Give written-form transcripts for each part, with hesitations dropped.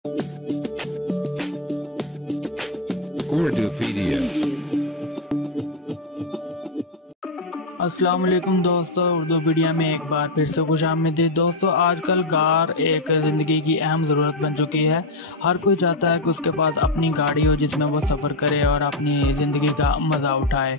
Urdu Pedia। अस्सलाम वालेकुम दोस्तों, उर्दू पीडिया में एक बार फिर से खुश आमदीद। दोस्तों, आजकल कार एक ज़िंदगी की अहम ज़रूरत बन चुकी है। हर कोई चाहता है कि उसके पास अपनी गाड़ी हो जिसमें वो सफ़र करे और अपनी ज़िंदगी का मज़ा उठाए।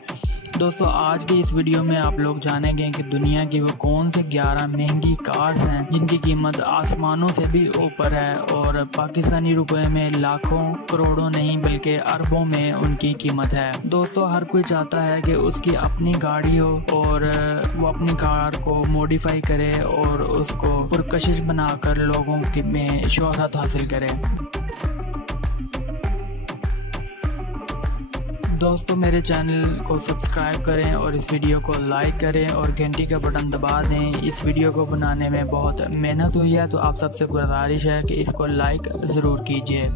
दोस्तों, आज की इस वीडियो में आप लोग जानेंगे कि दुनिया की वो कौन से 11 महंगी कार्स हैं जिनकी कीमत आसमानों से भी ऊपर है और पाकिस्तानी रुपए में लाखों करोड़ों नहीं बल्कि अरबों में उनकी कीमत है। दोस्तों, हर कोई चाहता है कि उसकी अपनी गाड़ी हो और वो अपनी कार को मॉडिफाई करे और उसको पुरकशिश बनाकर लोगों में शोहरत हासिल करे। दोस्तों, मेरे चैनल को सब्सक्राइब करें और इस वीडियो को लाइक करें और घंटी का बटन दबा दें। इस वीडियो को बनाने में बहुत मेहनत हुई है, तो आप सबसे गुजारिश है कि इसको लाइक ज़रूर कीजिए।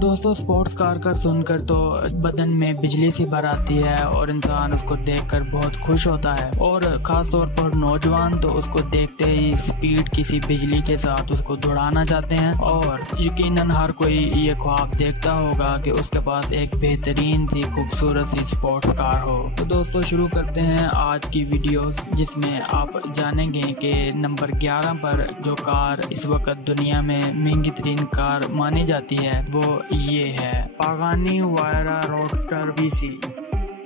दोस्तों, स्पोर्ट्स कार का सुनकर तो बदन में बिजली सी भर आती है और इंसान उसको देखकर बहुत खुश होता है और ख़ास तौर पर नौजवान तो उसको देखते ही स्पीड किसी बिजली के साथ उसको दौड़ाना चाहते हैं और यकीनन हर कोई ये ख्वाब देखता होगा कि उसके पास एक बेहतरीन सी खूबसूरत सी स्पोर्ट्स कार हो। तो दोस्तों, शुरू करते हैं आज की वीडियो जिसमें आप जानेंगे कि नंबर 11 पर जो कार इस वक्त दुनिया में महंगी तरीन कार मानी जाती है वो ये है पागानी वायरा रोडस्टर BC।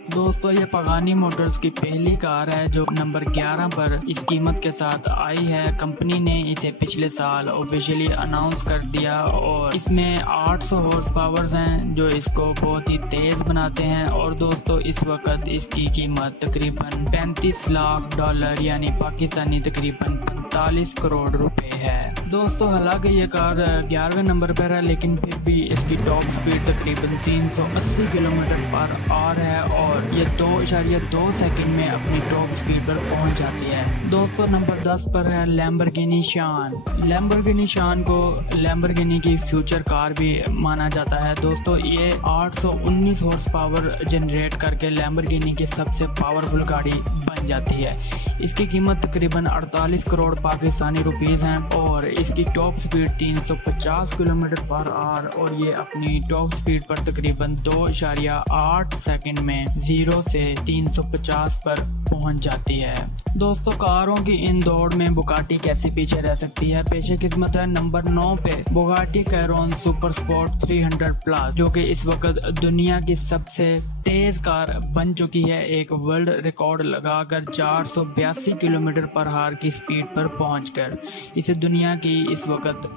दोस्तों, ये पागानी मोटर्स की पहली कार है जो नंबर 11 पर इस कीमत के साथ आई है। कंपनी ने इसे पिछले साल ऑफिशियली अनाउंस कर दिया और इसमें 800 हॉर्स पावर्स हैं जो इसको बहुत ही तेज बनाते हैं। और दोस्तों, इस वक्त इसकी कीमत तकरीबन $35 लाख यानी पाकिस्तानी तकरीबन 45 करोड़ रुपए है। दोस्तों, हालांकि ये कार 11वें नंबर पर है लेकिन फिर भी इसकी टॉप स्पीड तकरीबन 380 किलोमीटर पर आवर है और ये 2.2 सेकंड में अपनी टॉप स्पीड पर पहुंच जाती है। दोस्तों, नंबर 10 पर है लैम्बोर्गिनी शान। लैम्बोर्गिनी शान को लैम्बोर्गिनी की फ्यूचर कार भी माना जाता है। दोस्तों, ये 819 हॉर्स पावर जनरेट करके लैम्बोर्गिनी की सबसे पावरफुल गाड़ी बन जाती है। इसकी कीमत तकरीबन 48 करोड़ पाकिस्तानी रुपीज़ हैं और इसकी top speed 350 kilometre per hour और ये अपनी टॉप स्पीड पर तकरीबन 2.8 सेकंड में 0 से 350 पर पहुंच जाती है। दोस्तों, कारों की इन दौड़ में बुगाटी कैसे पीछे रह सकती है? पेशे किस्मत है नंबर 9 पे बुगाटी कैरोन सुपर स्पोर्ट 300 प्लस, जो कि इस वक्त दुनिया की सबसे तेज कार बन चुकी है। एक वर्ल्ड रिकॉर्ड लगाकर 482 किलोमीटर पर आवर की स्पीड पर पहुंचकर इसे दुनिया की इस वक्त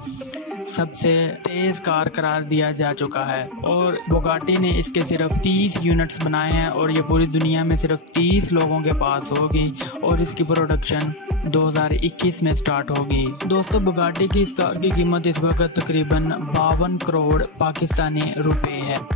सबसे तेज कार करार दिया जा चुका है। और बुगाटी ने इसके सिर्फ 30 यूनिट्स बनाए हैं और ये पूरी दुनिया में सिर्फ 30 लोगों के पास होगी और इसकी प्रोडक्शन 2021 में स्टार्ट होगी। दोस्तों, बुगाटी की इस कार की कीमत इस वक्त तकरीबन 52 करोड़ पाकिस्तानी रुपए है।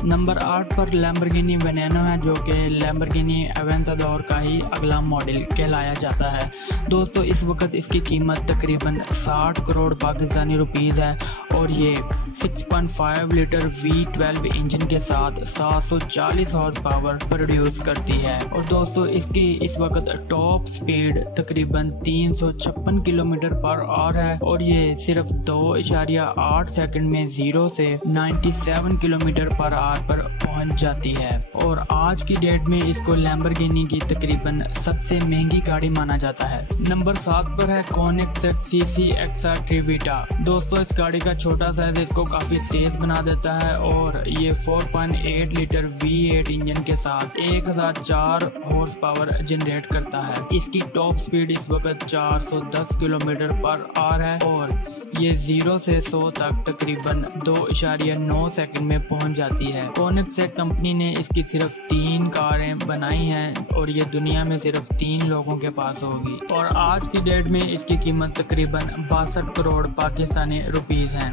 नंबर 8 पर लैम्बोर्गिनी वेनेनो है जो कि लैम्बोर्गिनी एवेंटाडोर का ही अगला मॉडल कहलाया जाता है। दोस्तों, इस वक्त इसकी कीमत तकरीबन 60 करोड़ पाकिस्तानी रुपीज़ है और ये 6.5 लीटर V12 इंजन के साथ 740 हॉर्स पावर प्रोड्यूस करती है। और दोस्तों, इसकी इस वक्त टॉप स्पीड तकरीबन 356 किलोमीटर पर आवर है और ये सिर्फ 2.8 सेकंड में 0 से 97 किलोमीटर पर आवर पर पहुंच जाती है। और आज की डेट में इसको लैम्बोर्गिनी की तकरीबन सबसे महंगी गाड़ी माना जाता है। नंबर 7 पर है कोनिग्सेक CC XR ट्रिविटा। दोस्तों, इस गाड़ी का छोटा साइज इसको काफी तेज बना देता है और ये 4.8 लीटर V8 इंजन के साथ 1004 हॉर्स पावर जनरेट करता है। इसकी टॉप स्पीड इस वक्त 410 किलोमीटर पर आवर है और ये 0 से 100 तक तकरीबन 2.9 सेकंड में पहुंच जाती है। कोनिग्सेक कंपनी ने इसकी सिर्फ 3 कारें बनाई हैं और ये दुनिया में सिर्फ 3 लोगों के पास होगी और आज की डेट में इसकी कीमत तकरीबन 62 करोड़ पाकिस्तानी रुपीस हैं।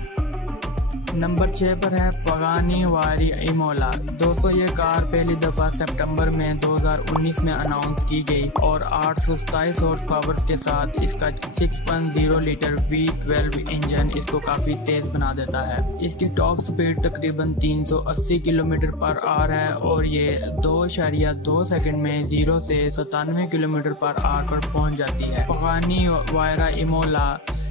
नंबर 6 पर है पगानी वारी इमोला। दोस्तों ये कार पहली दफा सितंबर में 2019 में अनाउंस की गई और 827 हॉर्स पावर के साथ इसका 6.0 लीटर V12 इंजन इसको काफी तेज बना देता है। इसकी टॉप स्पीड तकरीबन 380 किलोमीटर पर आवर है और ये 2.2 सेकंड में 0 से 97 किलोमीटर पर आवर पर पहुंच जाती है। पगानी वायरा इमोला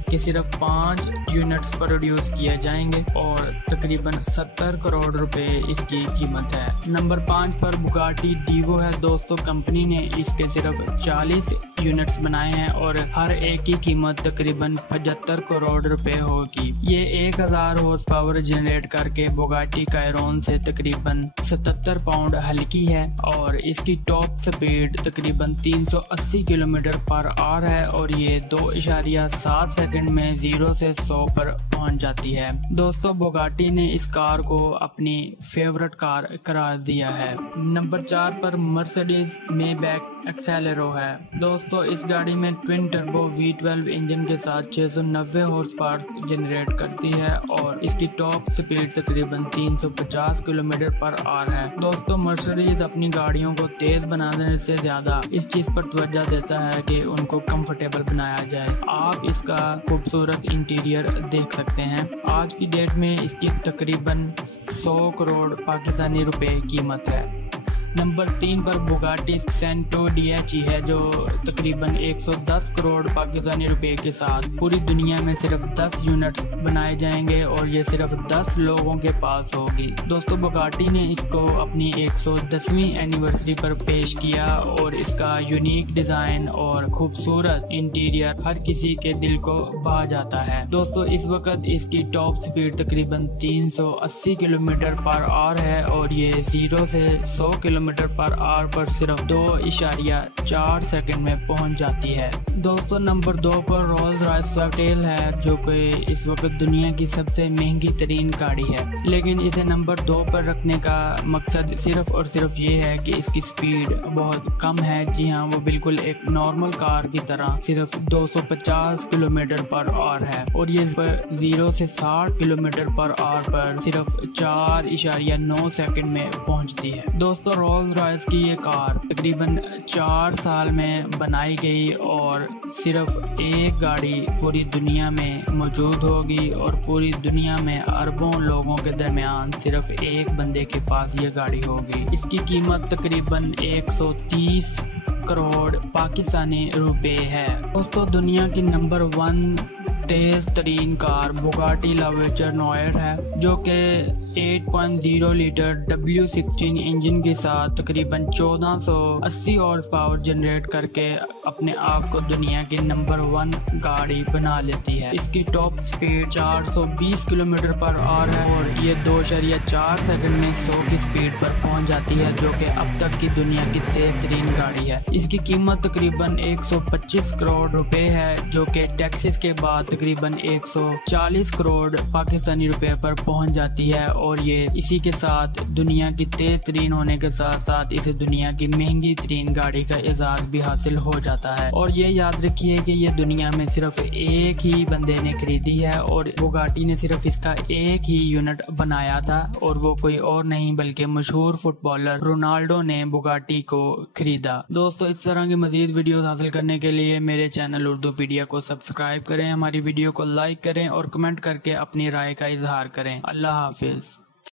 के सिर्फ 5 यूनिट्स प्रोड्यूस किए जाएंगे और तकरीबन 70 करोड़ रुपए इसकी कीमत है। नंबर 5 पर बुगाटी डीवो है। दोस्तों कंपनी ने इसके सिर्फ 40 यूनिट्स बनाए हैं और हर एक की कीमत तकरीबन 75 करोड़ रुपए होगी। ये 1000 हॉर्स पावर जनरेट करके बुगाटी कायरोन से तकरीबन 77 पाउंड हल्की है और इसकी टॉप स्पीड तकरीबन 380 किलोमीटर पर आवर है और ये 2.7 सेकंड में 0 से 100 पर पहुंच जाती है। दोस्तों बुगाटी ने इस कार को अपनी फेवरेट कार करार दिया है। नंबर 4 पर मर्सिडीज मेबैक एक्सेलेरो है। दोस्तों इस गाड़ी में ट्विन टर्बो V12 इंजन के साथ 690 हॉर्स पावर जनरेट करती है और इसकी टॉप स्पीड तकरीबन 350 किलोमीटर पर आवर है। दोस्तों मर्सिडीज अपनी गाड़ियों को तेज बनाने से ज्यादा इस चीज पर तवज्जो देता है कि उनको कंफर्टेबल बनाया जाए। आप इसका खूबसूरत इंटीरियर देख सकते हैं। आज की डेट में इसकी तकरीबन 100 करोड़ पाकिस्तानी रुपए कीमत है। नंबर 3 पर बुगाटी सेंटो DHE है जो तकरीबन 110 करोड़ पाकिस्तानी रुपए के साथ पूरी दुनिया में सिर्फ 10 यूनिट्स बनाए जाएंगे और ये सिर्फ 10 लोगों के पास होगी। दोस्तों बुगाटी ने इसको अपनी 110वीं एनिवर्सरी पर पेश किया और इसका यूनिक डिजाइन और खूबसूरत इंटीरियर हर किसी के दिल को भा जाता है। दोस्तों इस वक्त इसकी टॉप स्पीड तकरीबन 380 किलोमीटर पर आवर है और ये 0 से 100 किलोमीटर पर आवर पर सिर्फ 2.4 सेकंड में पहुंच जाती है। दोस्तों नंबर 2 पर रोल्स रॉयस स्विफ्टेल है जो कि इस वक्त दुनिया की सबसे महंगी तरीन गाड़ी है, लेकिन इसे नंबर 2 पर रखने का मकसद सिर्फ और सिर्फ ये है कि इसकी स्पीड बहुत कम है। जी हाँ, वो बिल्कुल एक नॉर्मल कार की तरह सिर्फ 250 किलोमीटर पर आवर है और ये 0 से 60 किलोमीटर पर आवर पर सिर्फ 4.9 सेकंड में पहुंचती है। दोस्तों रोल्स रॉयस की ये कार तकरीबन 4 साल में बनाई गई और सिर्फ एक गाड़ी पूरी दुनिया में मौजूद होगी और पूरी दुनिया में अरबों लोगों के दरमियान सिर्फ एक बंदे के पास ये गाड़ी होगी। इसकी कीमत तकरीबन 130 करोड़ पाकिस्तानी रुपए है। दोस्तों दुनिया की नंबर 1 तेज तरीन कार बुगाटी लावेचर नोयर है जो कि 8.0 लीटर W16 इंजन के साथ तकरीबन 1480 हॉर्स पावर जनरेट करके अपने आप को दुनिया की नंबर 1 गाड़ी बना लेती है। इसकी top speed 420 kilometre per hour है और ये 2.4 सेकंड में 100 की स्पीड पर पहुंच जाती है जो कि अब तक की दुनिया की तेज तरीन गाड़ी है। इसकी कीमत तकरीबन 125 करोड़ रुपए है जो कि टैक्सेस के बाद तकरीबन 140 करोड़ पाकिस्तानी रुपए पर पहुंच जाती है और ये इसी के साथ दुनिया की तेज तरीन होने के साथ साथ इसे दुनिया की महंगी तरीन गाड़ी का एजाज भी हासिल हो जाता है। और ये याद रखिए कि ये दुनिया में सिर्फ एक ही बंदे ने खरीदी है और बुगाटी ने सिर्फ इसका एक ही यूनिट बनाया था और वो कोई और नहीं बल्कि मशहूर फुटबॉलर रोनाल्डो ने बुगाटी को खरीदा। दोस्तों इस तरह की मजीद वीडियो हासिल करने के लिए मेरे चैनल उर्दू पीडिया को सब्सक्राइब करें, हमारी वीडियो को लाइक करें और कमेंट करके अपनी राय का इजहार करें। अल्लाह हाफिज।